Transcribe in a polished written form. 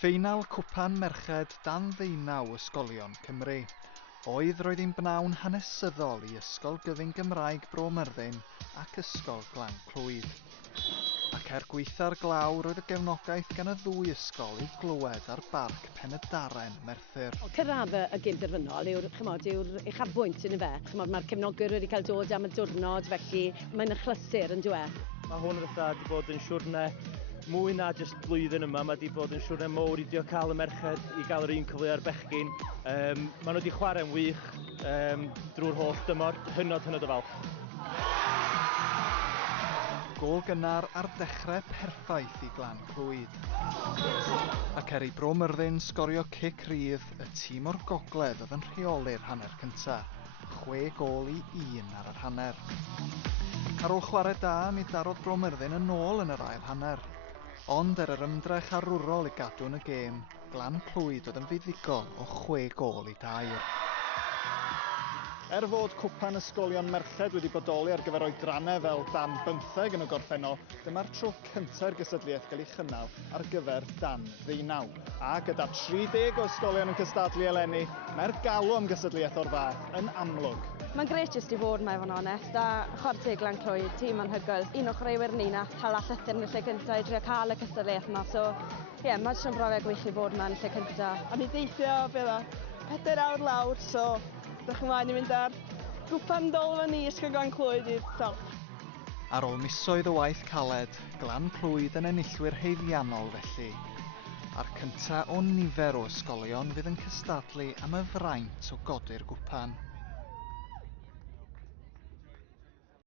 Ffeinal cwpan merched dan ddeunaw ysgolion Cymru. Roedd hi'n bnawn hanesyddol i Ysgol Gyfun Gymraeg Bro Myrddin ac Ysgol Glan Clwyd. Ac gweitha'r glaw roedd y gefnogaeth gan y ddwy ysgol i'w glywed ar barc Pen-y-Daren, Merthyr. Cyrraedd y gêm derfynol yw'r uchafbwynt yn y fe. Mae'r cefnogwyr wedi cael dod am y diwrnod, felly mae'n achlysur yn dweud. Mae hwn wedi bod yn siwrne mwy na jyst blwyddyn yma. Mae wedi bod yn siwrne mowr i cael y merched i gael yr un cyfle ar bechgyn. Maen nhw wedi chwarae'n wych drwy'r holl dymor, hynod o falch. Gôl gynnar ar dechrau perffaith i Glan Clwyd. Ac i Bro Myrddin sgorio cic rydd, y tîm o'r gogledd oedd yn rheoli'r hanner cyntaf. 6 gôl i 1 ar yr hanner. Ar ôl chwarae da, mi darodd Bro Myrddin yn ôl yn yr ail hanner. Ond yr ymdrech arwrol i gadw yn y gêm, Glan Clwyd oedd yn fuddigol o 6 gôl i 2. Fod cwpan ysgolion merched wedi bodoli ar gyfer oedrannau fel dan 15 yn y gorffennol, dyma'r tro cyntaf gysadleuaeth gael ei chynnal ar gyfer dan 19. A gyda 30 o ysgolion yn cystadlu eleni, mae'r galw am gysadleuaeth o'r fath yn amlwg. Mae'n grêt jyst i fod mae fo'n onest, a chwarae Glan Clwyd, tîm anhygoel. Un o chreuwyr ni na cael allythyr yn y lle cyntaf i drio cael y cystadleuaeth yma. So, mae jyst yn brofiad gwych i fod yma yn y lle cyntaf. A ni deithio bydda 4 awr lawr, so dych ymlaen i fynd ar gwpan dolfa ni Ysgol Glan Clwyd i'r South. Ar ôl misoedd o waith caled, Glan Clwyd yn enillwyr heiddiannol felly. A'r cyntaf o nifer o ysgolion fydd yn cystadlu am y fraint o godi'r gwpan.